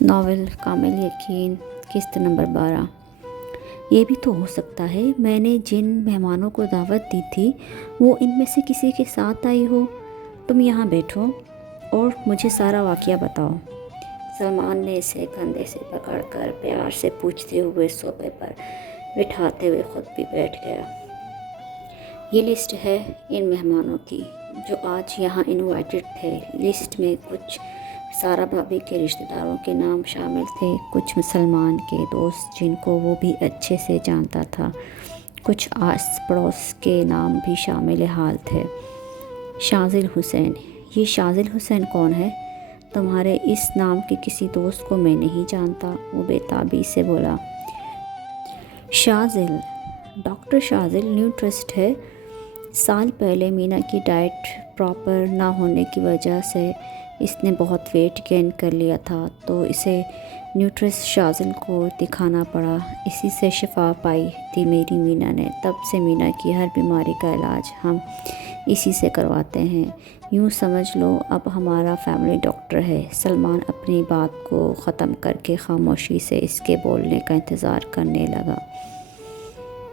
Novel کامل یقین قسط number 12۔ یہ بھی تو ہو سکتا ہے میں نے جن مہمانوں کو دعوت دی تھی وہ ان میں سے کسی کے ساتھ آئی ہو۔ تم یہاں بیٹھو اور مجھے سارا واقعہ بتاؤ۔ سلمان نے اسے کندھے سے پکڑ کر پیار سے پوچھتے ہوئے صوفے پر بٹھاتے ہوئے خود بھی بیٹھ گیا۔ یہ لسٹ ہے ان مہمانوں کی جو آج یہاں انوائٹڈ تھے۔ لسٹ میں کچھ سارا بھابھی کے رشتہ داروں کے نام شامل تھے، کچھ سلمان کے دوست جن کو وہ بھی اچھے سے جانتا تھا، کچھ آس پڑوس کے نام بھی شامل حال تھے۔ شاذل حسین۔ یہ شاذل حسین کون ہے؟ تمہارے اس نام کے کسی دوست کو میں نہیں جانتا، وہ بے تابی سے بولا۔ شاذل، ڈاکٹر شاذل نیو ٹرسٹ ہے۔ سال پہلے مینا کی ڈائٹ پراپر نہ ہونے کی وجہ سے اس نے بہت ویٹ گین کر لیا تھا، تو اسے نیوٹرسٹ شاذل کو دکھانا پڑا۔ اسی سے شفا پائی تھی میری مینا نے۔ تب سے مینا کی ہر بیماری کا علاج ہم اسی سے کرواتے ہیں۔ یوں سمجھ لو اب ہمارا فیملی ڈاکٹر ہے۔ سلمان اپنی بات کو ختم کر کے خاموشی سے اس کے بولنے کا انتظار کرنے لگا۔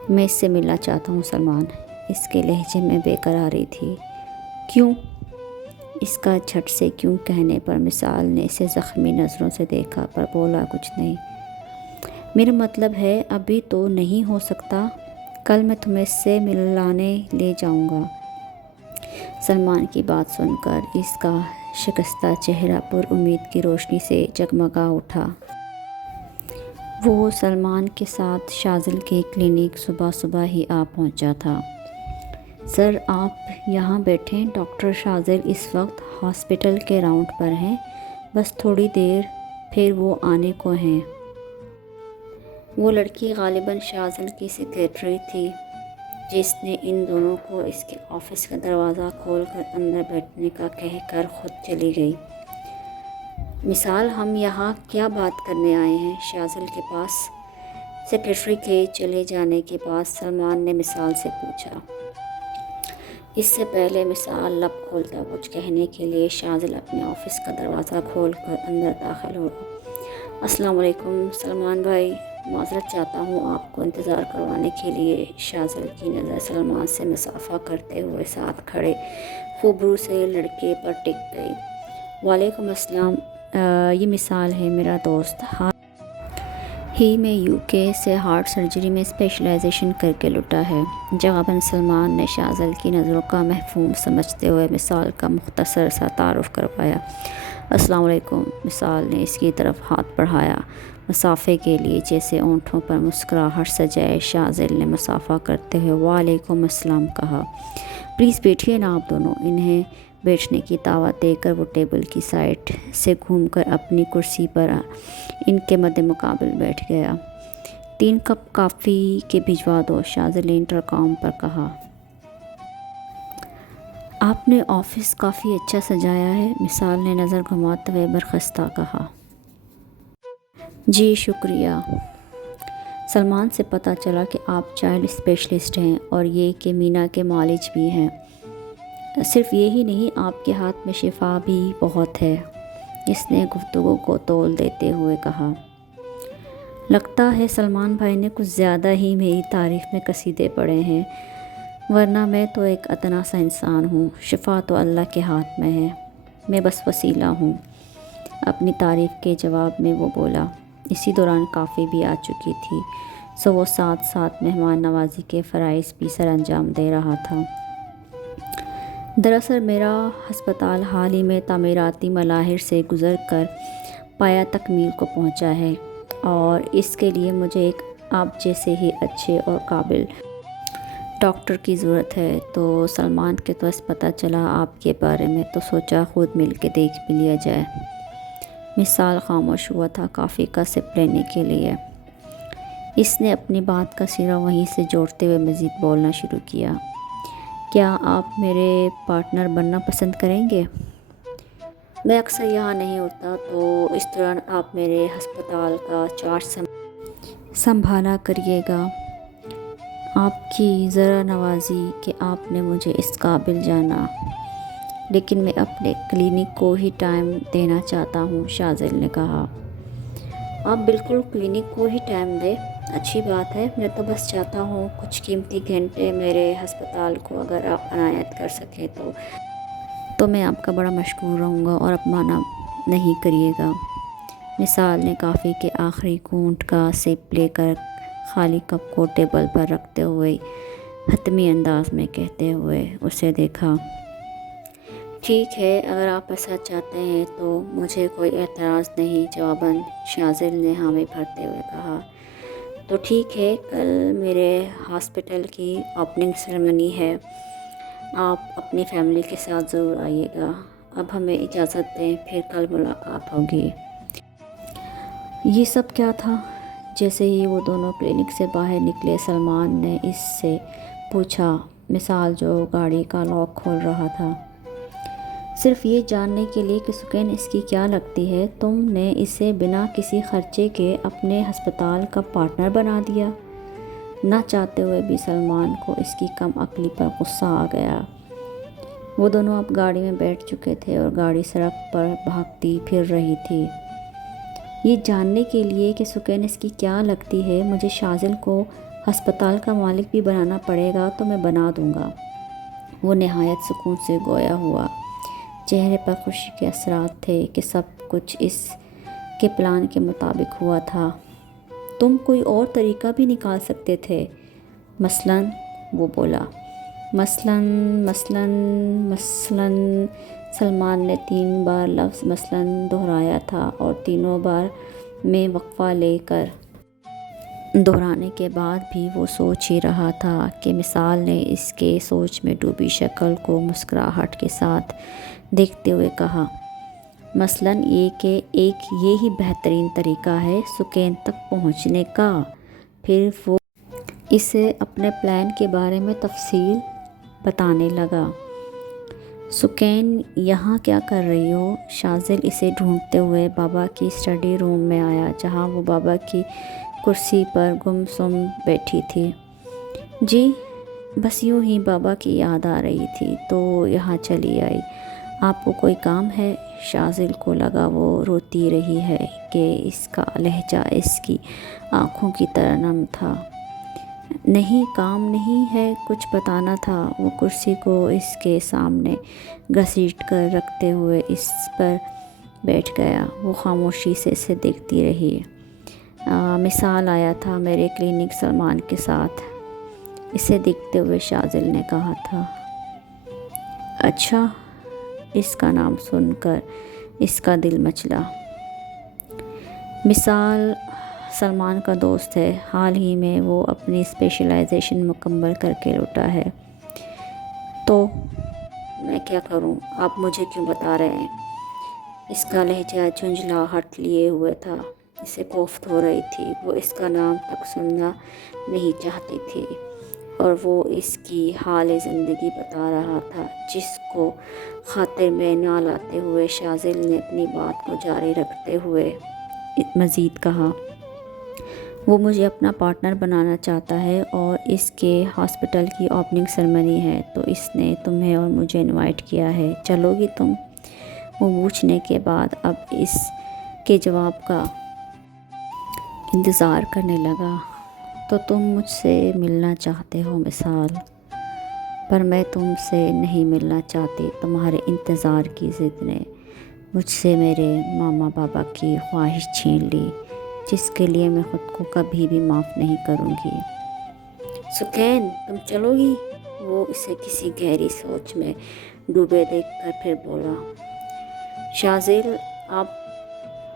میں اس سے ملنا چاہتا ہوں سلمان۔ اس کے لہجے میں بے قراری تھی۔ کیوں؟ اس کا جھٹ سے کیوں کہنے پر مثال نے اسے زخمی نظروں سے دیکھا پر بولا کچھ نہیں۔ میرا مطلب ہے ابھی تو نہیں ہو سکتا، کل میں تمہیں اس سے ملانے لے جاؤں گا۔ سلمان کی بات سن کر اس کا شکستہ چہرہ پر امید کی روشنی سے جگمگا اٹھا۔ وہ سلمان کے ساتھ شاذل کے کلینک صبح صبح ہی آ پہنچا تھا۔ سر آپ یہاں بیٹھیں، ڈاکٹر شاذل اس وقت ہاسپٹل کے راؤنڈ پر ہیں، بس تھوڑی دیر پھر وہ آنے کو ہیں۔ وہ لڑکی غالباً شاذل کی سیکریٹری تھی جس نے ان دونوں کو اس کے آفس کا دروازہ کھول کر اندر بیٹھنے کا کہہ کر خود چلی گئی۔ مثال ہم یہاں کیا بات کرنے آئے ہیں شاذل کے پاس؟ سیکریٹری کے چلے جانے کے بعد سلمان نے مثال سے پوچھا۔ اس سے پہلے مثال لب کھولتا کچھ کہنے کے لیے شاذل اپنے آفس کا دروازہ کھول کر اندر داخل ہوا۔ السلام علیکم سلمان بھائی، معذرت چاہتا ہوں آپ کو انتظار کروانے کے لیے۔ شاذل کی نظر سلمان سے مصافحہ کرتے ہوئے ساتھ کھڑے خوبرو سے لڑکے پر ٹک گئی۔ وعلیکم السلام، یہ مثال ہے میرا دوست۔ ہی میں UK سے ہارٹ سرجری میں اسپیشلائزیشن کر کے لوٹا ہے۔ جواباً سلمان نے شاذل کی نظروں کا مفہوم سمجھتے ہوئے مثال کا مختصر سا تعارف کروایا۔ السلام علیکم۔ مثال نے اس کی طرف ہاتھ بڑھایا مصافحے کے لیے، جیسے اونٹوں پر مسکراہٹ سجائے۔ شاذل نے مصافحہ کرتے ہوئے وعلیکم السلام کہا۔ پلیز بیٹھیے نا آپ دونوں۔ انہیں بیٹھنے کی دعوت دے کر وہ ٹیبل کی سائڈ سے گھوم کر اپنی کرسی پر ان کے مد مقابل بیٹھ گیا۔ 3 کپ کافی کے بھجوا دو، شاذل نے انٹرکام پر کہا۔ آپ نے آفس کافی اچھا سجایا ہے، مثال نے نظر گھماتے ہوئے برخاستہ کہا۔ جی شکریہ۔ سلمان سے پتہ چلا کہ آپ چائلڈ اسپیشلسٹ ہیں اور یہ کہ مینا کے معالج بھی ہیں۔ صرف یہی نہیں، آپ کے ہاتھ میں شفا بھی بہت ہے، اس نے گفتگو کو تول دیتے ہوئے کہا۔ لگتا ہے سلمان بھائی نے کچھ زیادہ ہی میری تعریف میں قصیدے پڑھے ہیں، ورنہ میں تو ایک ادنا سا انسان ہوں۔ شفا تو اللہ کے ہاتھ میں ہے، میں بس وسیلہ ہوں، اپنی تعریف کے جواب میں وہ بولا۔ اسی دوران کافی بھی آ چکی تھی، سو وہ ساتھ ساتھ مہمان نوازی کے فرائض بھی سر انجام دے رہا تھا۔ دراصل میرا ہسپتال حال ہی میں تعمیراتی مراحل سے گزر کر پایہ تکمیل کو پہنچا ہے اور اس کے لیے مجھے ایک آپ جیسے ہی اچھے اور قابل ڈاکٹر کی ضرورت ہے۔ تو سلمان کے تو پتہ چلا آپ کے بارے میں، تو سوچا خود مل کے دیکھ بھی لیا جائے۔ مثال خاموش ہوا تھا کافی کا سپ لینے کے لیے۔ اس نے اپنی بات کا سرا وہیں سے جوڑتے ہوئے مزید بولنا شروع کیا۔ کیا آپ میرے پارٹنر بننا پسند کریں گے؟ میں اکثر یہاں نہیں ہوتا، تو اس دوران آپ میرے ہسپتال کا چارج سنبھالا کریے گا۔ آپ کی ذرا نوازی کہ آپ نے مجھے اس قابل جانا، لیکن میں اپنے کلینک کو ہی ٹائم دینا چاہتا ہوں، شاذل نے کہا۔ آپ بالکل کلینک کو ہی ٹائم دیں، اچھی بات ہے۔ میں تو بس چاہتا ہوں کچھ قیمتی گھنٹے میرے ہسپتال کو اگر آپ عنایت کر سکیں تو میں آپ کا بڑا مشکور رہوں گا اور اپمانا نہیں کریے گا۔ مثال نے کافی کے آخری گھونٹ کا سپ لے کر خالی کپ کو ٹیبل پر رکھتے ہوئے حتمی انداز میں کہتے ہوئے اسے دیکھا۔ ٹھیک ہے، اگر آپ ایسا چاہتے ہیں تو مجھے کوئی اعتراض نہیں، جواباً شاذل نے حامی بھرتے ہوئے کہا۔ تو ٹھیک ہے، کل میرے ہاسپٹل کی اوپننگ سیریمنی ہے، آپ اپنی فیملی کے ساتھ ضرور آئیے گا۔ اب ہمیں اجازت دیں، پھر کل ملاقات ہوگی۔ یہ سب کیا تھا؟ جیسے ہی وہ دونوں کلینک سے باہر نکلے سلمان نے اس سے پوچھا، مثال جو گاڑی کا لاک کھول رہا تھا۔ صرف یہ جاننے کے لیے کہ سکین اس کی کیا لگتی ہے، تم نے اسے بنا کسی خرچے کے اپنے ہسپتال کا پارٹنر بنا دیا؟ نہ چاہتے ہوئے بھی سلمان کو اس کی کم عقلی پر غصہ آ گیا۔ وہ دونوں اب گاڑی میں بیٹھ چکے تھے اور گاڑی سڑک پر بھاگتی پھر رہی تھی۔ یہ جاننے کے لیے کہ سکین اس کی کیا لگتی ہے مجھے شاذل کو ہسپتال کا مالک بھی بنانا پڑے گا تو میں بنا دوں گا۔ وہ نہایت سکون سے گویا ہوا، چہرے پر خوشی کے اثرات تھے کہ سب کچھ اس کے پلان کے مطابق ہوا تھا۔ تم کوئی اور طریقہ بھی نکال سکتے تھے، مثلاً، وہ بولا۔ مثلاً سلمان نے 3 بار لفظ مثلاً دہرایا تھا اور تینوں بار میں وقفہ لے کر دہرانے کے بعد بھی وہ سوچ ہی رہا تھا کہ مثال نے اس کے سوچ میں ڈوبی شکل کو مسکراہٹ کے ساتھ دیکھتے ہوئے کہا، مثلاً یہ کہ ایک یہی بہترین طریقہ ہے سکین تک پہنچنے کا۔ پھر وہ اسے اپنے پلان کے بارے میں تفصیل بتانے لگا۔ سکین یہاں کیا کر رہی ہو؟ شاذل اسے ڈھونڈتے ہوئے بابا کی اسٹڈی روم میں آیا جہاں وہ بابا کی کرسی پر گم سم بیٹھی تھی۔ جی بس یوں ہی بابا کی یاد آ رہی تھی تو یہاں چلی آئی۔ آپ کو کوئی کام ہے؟ شاذل کو لگا وہ روتی رہی ہے کہ اس کا لہجہ اس کی آنکھوں کی طرح نم تھا۔ نہیں کام نہیں ہے، کچھ بتانا تھا۔ وہ کرسی کو اس کے سامنے گھسیٹ کر رکھتے ہوئے اس پر بیٹھ گیا۔ وہ خاموشی سے اسے دیکھتی رہی۔ مثال آیا تھا میرے کلینک سلمان کے ساتھ، اسے دیکھتے ہوئے شاذل نے کہا تھا۔ اچھا، اس کا نام سن کر اس کا دل مچلا۔ مثال سلمان کا دوست ہے، حال ہی میں وہ اپنی اسپیشلائزیشن مکمل کر کے لوٹا ہے۔ تو میں کیا کروں؟ آپ مجھے کیوں بتا رہے ہیں؟ اس کا لہجہ جھنجھلاہٹ لیے ہوئے تھا، اسے کوفت ہو رہی تھی۔ وہ اس کا نام تک سننا نہیں چاہتی تھی اور وہ اس کی حال زندگی بتا رہا تھا جس کو خاطر میں نہ لاتے ہوئے شاذل نے اپنی بات کو جاری رکھتے ہوئے مزید کہا، وہ مجھے اپنا پارٹنر بنانا چاہتا ہے اور اس کے ہاسپٹل کی اوپننگ سیریمنی ہے تو اس نے تمہیں اور مجھے انوائٹ کیا ہے، چلو گی تم؟ وہ پوچھنے کے بعد اب اس کے جواب کا انتظار کرنے لگا۔ تو تم مجھ سے ملنا چاہتے ہو مثال، پر میں تم سے نہیں ملنا چاہتی۔ تمہارے انتظار کی ضد نے مجھ سے میرے ماما بابا کی خواہش چھین لی جس کے لیے میں خود کو کبھی بھی معاف نہیں کروں گی۔ سکین تم چلو گی؟ وہ اسے کسی گہری سوچ میں ڈوبے دیکھ کر پھر بولا۔ شاذل آپ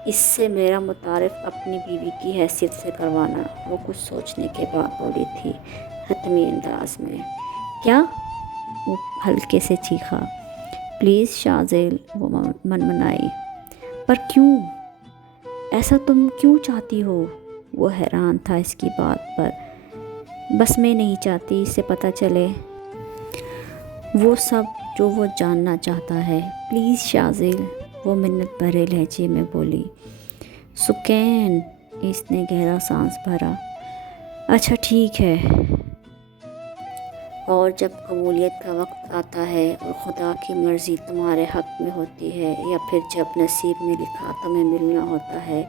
اس سے میرا متعارف اپنی بیوی کی حیثیت سے کروانا، وہ کچھ سوچنے کے بعد بولی تھی حتمی انداز میں۔ کیا؟ وہ ہلکے سے چیخا۔ پلیز شاذل، وہ منمنائی۔ پر کیوں؟ ایسا تم کیوں چاہتی ہو؟ وہ حیران تھا اس کی بات پر۔ بس میں نہیں چاہتی اسے پتہ چلے وہ سب جو وہ جاننا چاہتا ہے۔ پلیز شاذل، وہ منت بھرے لہجے میں بولی۔ سکین، اس نے گہرا سانس بھرا۔ اچھا ٹھیک ہے، اور جب قبولیت کا وقت آتا ہے اور خدا کی مرضی تمہارے حق میں ہوتی ہے یا پھر جب نصیب میں لکھا تمہیں ملنا ہوتا ہے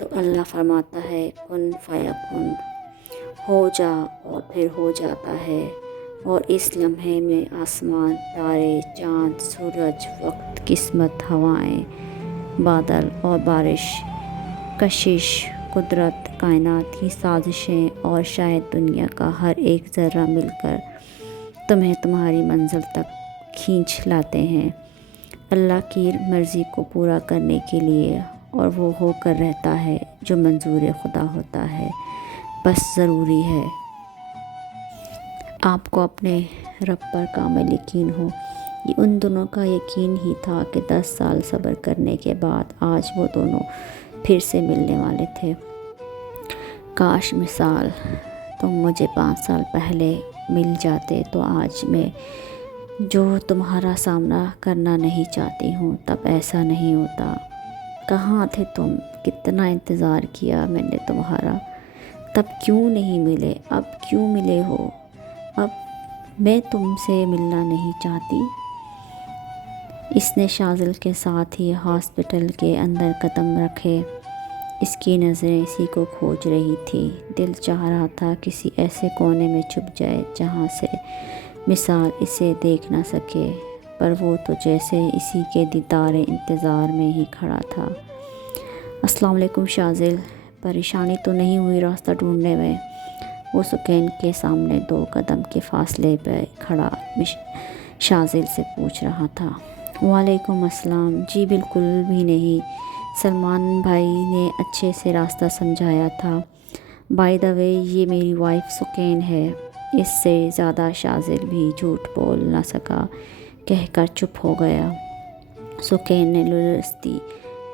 تو اللہ فرماتا ہے کن فیکن، ہو جا، اور پھر ہو جاتا ہے۔ اور اس لمحے میں آسمان، تارے، چاند، سورج، وقت، قسمت، ہوائیں، بادل اور بارش، کشش، قدرت، کائنات کی سازشیں اور شاید دنیا کا ہر ایک ذرہ مل کر تمہیں تمہاری منزل تک کھینچ لاتے ہیں اللہ کی مرضی کو پورا کرنے کے لیے، اور وہ ہو کر رہتا ہے جو منظور خدا ہوتا ہے۔ بس ضروری ہے آپ کو اپنے رب پر کامل یقین ہو۔ یہ ان دونوں کا یقین ہی تھا کہ 10 سال صبر کرنے کے بعد آج وہ دونوں پھر سے ملنے والے تھے۔ کاش مثال تم مجھے 5 سال پہلے مل جاتے تو آج میں جو تمہارا سامنا کرنا نہیں چاہتی ہوں تب ایسا نہیں ہوتا۔ کہاں تھے تم؟ کتنا انتظار کیا میں نے تمہارا، تب کیوں نہیں ملے؟ اب کیوں ملے ہو؟ اب میں تم سے ملنا نہیں چاہتی۔ اس نے شاذل کے ساتھ ہی ہاسپٹل کے اندر قدم رکھے۔ اس کی نظریں اسی کو کھوج رہی تھی۔ دل چاہ رہا تھا کسی ایسے کونے میں چھپ جائے جہاں سے مثال اسے دیکھ نہ سکے، پر وہ تو جیسے اسی کے دیدار انتظار میں ہی کھڑا تھا۔ السلام علیکم شاذل، پریشانی تو نہیں ہوئی راستہ ڈھونڈنے میں؟ وہ سکین کے سامنے 2 قدم کے فاصلے پہ کھڑا شاذل سے پوچھ رہا تھا۔ وعلیکم السلام، جی بالکل بھی نہیں، سلمان بھائی نے اچھے سے راستہ سمجھایا تھا۔ بائی دا وے یہ میری وائف سکین ہے۔ اس سے زیادہ شاذل بھی جھوٹ بول نہ سکا، کہہ کر چپ ہو گیا۔ سکین نے لرزتی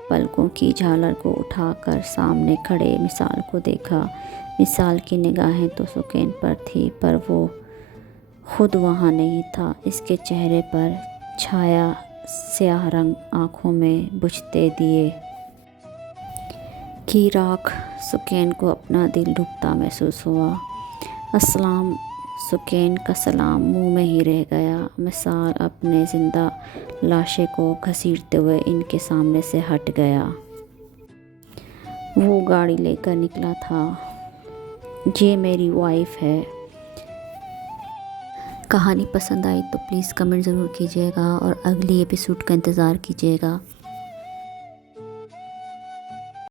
پلکوں کی جھالر کو اٹھا کر سامنے کھڑے مثال کو دیکھا۔ مثال کی نگاہیں تو سکین پر تھی، پر وہ خود وہاں نہیں تھا۔ اس کے چہرے پر چھایا سیاہ رنگ آنکھوں میں بجھتے دیے کی راکھ سکین کو اپنا دل ڈوبتا محسوس ہوا۔ السلام۔ سکین کا سلام منہ میں ہی رہ گیا۔ مثال اپنے زندہ لاشے کو گھسیٹتے ہوئے ان کے سامنے سے ہٹ گیا۔ وہ گاڑی لے کر نکلا تھا۔ یہ میری وائف ہے۔ کہانی پسند آئی تو پلیز کمنٹ ضرور کیجیے گا اور اگلی ایپیسوڈ کا انتظار کیجیے گا۔